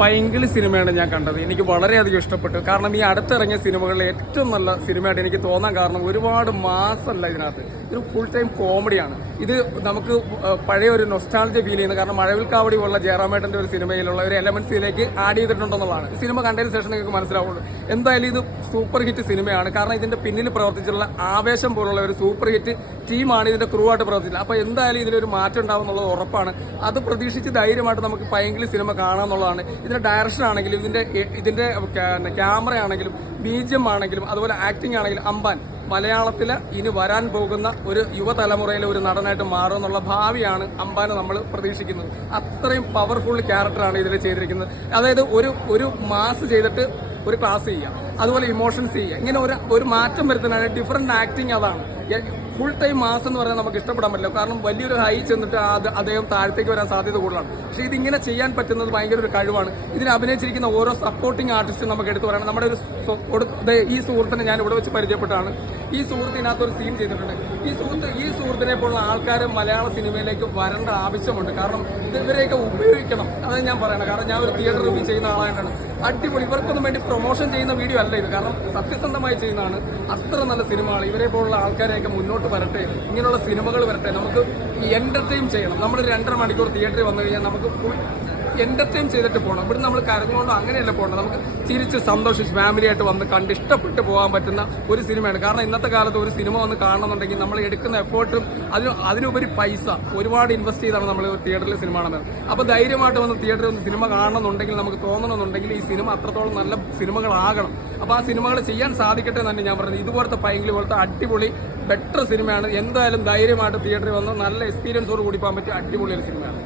പൈങ്കിളി സിനിമയാണ് ഞാൻ കണ്ടത്. എനിക്ക് വളരെയധികം ഇഷ്ടപ്പെട്ടു. കാരണം ഈ അടുത്തിറങ്ങിയ സിനിമകളിൽ ഏറ്റവും നല്ല സിനിമയായിട്ട് എനിക്ക് തോന്നാൻ കാരണം ഒരുപാട് മാസമല്ല ഇതിനകത്ത്. ഇത് ഫുൾ ടൈം കോമഡിയാണ്. ഇത് നമുക്ക് പഴയ ഒരു നൊസ്റ്റാൾജിയ ഫീൽ ചെയ്യുന്നത്. കാരണം മഴവിൽ കാവടി പോലുള്ള ജയറാമേട്ടന്റെ ഒരു സിനിമയിലുള്ള ഒരു എലമെന്റ്സിലേക്ക് ആഡ് ചെയ്തിട്ടുണ്ടെന്നുള്ളതാണ്. ഈ സിനിമ കണ്ടതിന് ശേഷം നിങ്ങൾക്ക് മനസ്സിലാവുള്ളൂ. എന്തായാലും ഇത് സൂപ്പർ ഹിറ്റ് സിനിമയാണ്. കാരണം ഇതിന്റെ പിന്നിൽ പ്രവർത്തിച്ചിട്ടുള്ള ആവേശം പോലുള്ള ഒരു സൂപ്പർ ഹിറ്റ് ടീമാണ് ഇതിന്റെ ക്രൂ ആയിട്ട് പ്രവർത്തിച്ചത്. അപ്പൊ എന്തായാലും ഇതിലൊരു മാറ്റം ഉണ്ടാവും എന്നുള്ളത് ഉറപ്പാണ്. അത് പ്രതീക്ഷിച്ച് ധൈര്യമായിട്ട് നമുക്ക് പൈങ്കിളി സിനിമ കാണാമെന്നുള്ളതാണ്. ഇതിന്റെ ഡയറക്ഷൻ ആണെങ്കിലും ഇതിന്റെ ക്യാമറ ആണെങ്കിലും BGM ആണെങ്കിലും അതുപോലെ ആക്ടിംഗ് ആണെങ്കിലും അമ്പാൻ മലയാളത്തില് ഇനി വരാൻ പോകുന്ന ഒരു യുവതലമുറയിലെ ഒരു നടനായിട്ട് മാറും എന്നുള്ള ഭാവിയാണ് അമ്പാനെ നമ്മൾ പ്രതീക്ഷിക്കുന്നത്. അത്രയും പവർഫുൾ ക്യാരക്ടറാണ് ഇതിൽ ചെയ്തിരിക്കുന്നത്. അതായത് ഒരു മാസ് ചെയ്തിട്ട് ഒരു ക്ലാസ് ചെയ്യുക, അതുപോലെ ഇമോഷൻസ് ചെയ്യുക, ഇങ്ങനെ ഒരു മാറ്റം വരുത്തുന്നതാണ്. ഡിഫറെന്റ് ആക്ടിങ് അതാണ്. ഫുൾ ടൈം മാസം എന്ന് പറഞ്ഞാൽ നമുക്ക് ഇഷ്ടപ്പെടാൻ പറ്റില്ല. കാരണം വലിയൊരു ഹൈ ചെന്നിട്ട് അദ്ദേഹം താഴത്തേക്ക് വരാൻ സാധ്യത കൂടുതലാണ്. പക്ഷേ ഇതിങ്ങനെ ചെയ്യാൻ പറ്റുന്നത് ഭയങ്കര ഒരു കഴിവാണ്. ഇതിൽ അഭിനയിച്ചിരിക്കുന്ന ഓരോ സപ്പോർട്ടിംഗ് ആർട്ടിസ്റ്റും നമുക്ക് എടുത്തു പറയണം. നമ്മുടെ ഈ സുഹൃത്തിനെ ഞാൻ ഇവിടെ വെച്ച് പരിചയപ്പെട്ടാണ്. ഈ സുഹൃത്തിനകത്തൊരു സീൻ ചെയ്തിട്ടുണ്ട്. ഈ സുഹൃത്തിനെ പോലുള്ള ആൾക്കാർ മലയാള സിനിമയിലേക്ക് വരേണ്ട ആവശ്യമുണ്ട്. കാരണം ഇവരെയൊക്കെ ഉപയോഗിക്കണം. അത് ഞാൻ പറയണം. കാരണം ഞാൻ ഒരു തിയേറ്റർ റിവ്യൂ ചെയ്യുന്ന ആളായിട്ടാണ്. അടിപൊളി. ഇവർക്കൊന്നും വേണ്ടി പ്രൊമോഷൻ ചെയ്യുന്ന വീഡിയോ അല്ല ഇത്. കാരണം സത്യസന്ധമായി ചെയ്യുന്നതാണ്. അത്ര നല്ല സിനിമകൾ. ഇവരെ പോലുള്ള ആൾക്കാരെയൊക്കെ മുന്നോട്ട് വരട്ടെ, ഇങ്ങനെയുള്ള സിനിമകൾ വരട്ടെ. നമുക്ക് എന്റർടൈൻ ചെയ്യണം. നമ്മൾ 2.5 മണിക്കൂർ തിയേറ്ററിൽ വന്നു കഴിഞ്ഞാൽ നമുക്ക് ഫുൾ എന്റർടൈൻ ചെയ്തിട്ട് പോകണം. ഇവിടെ നമ്മൾ കരഞ്ഞുകൊണ്ട് അങ്ങനെയല്ല പോകണം. നമുക്ക് ചിരിച്ച് സന്തോഷിച്ച് ഫാമിലിയായിട്ട് വന്ന് കണ്ട് ഇഷ്ടപ്പെട്ട് പോകാൻ പറ്റുന്ന ഒരു സിനിമയാണ്. കാരണം ഇന്നത്തെ കാലത്ത് ഒരു സിനിമ വന്ന് കാണണമെന്നുണ്ടെങ്കിൽ നമ്മൾ എടുക്കുന്ന എഫേർട്ടും അതിനുപരി പൈസ ഒരുപാട് ഇൻവെസ്റ്റ് ചെയ്താണ് നമ്മൾ തിയേറ്ററിൽ സിനിമ കാണുന്നത്. അപ്പോൾ ധൈര്യമായിട്ട് വന്ന് തിയേറ്ററിൽ ഒന്ന് സിനിമ കാണണമെന്നുണ്ടെങ്കിൽ, നമുക്ക് തോന്നണമെന്നുണ്ടെങ്കിൽ ഈ സിനിമ അത്രത്തോളം നല്ല സിനിമകളാകണം. അപ്പോൾ ആ സിനിമകൾ ചെയ്യാൻ സാധിക്കട്ടെ തന്നെ ഞാൻ പറഞ്ഞത്. ഇതുപോലത്തെ പൈങ്കിളി പോലത്തെ അടിപൊളി ബെറ്റർ സിനിമയാണ്. എന്തായാലും ധൈര്യമായിട്ട് തിയേറ്ററിൽ വന്ന് നല്ല എക്സ്പീരിയൻസോട് കൂടി പോകാൻ പറ്റിയ അടിപൊളി ഒരു സിനിമയാണ്.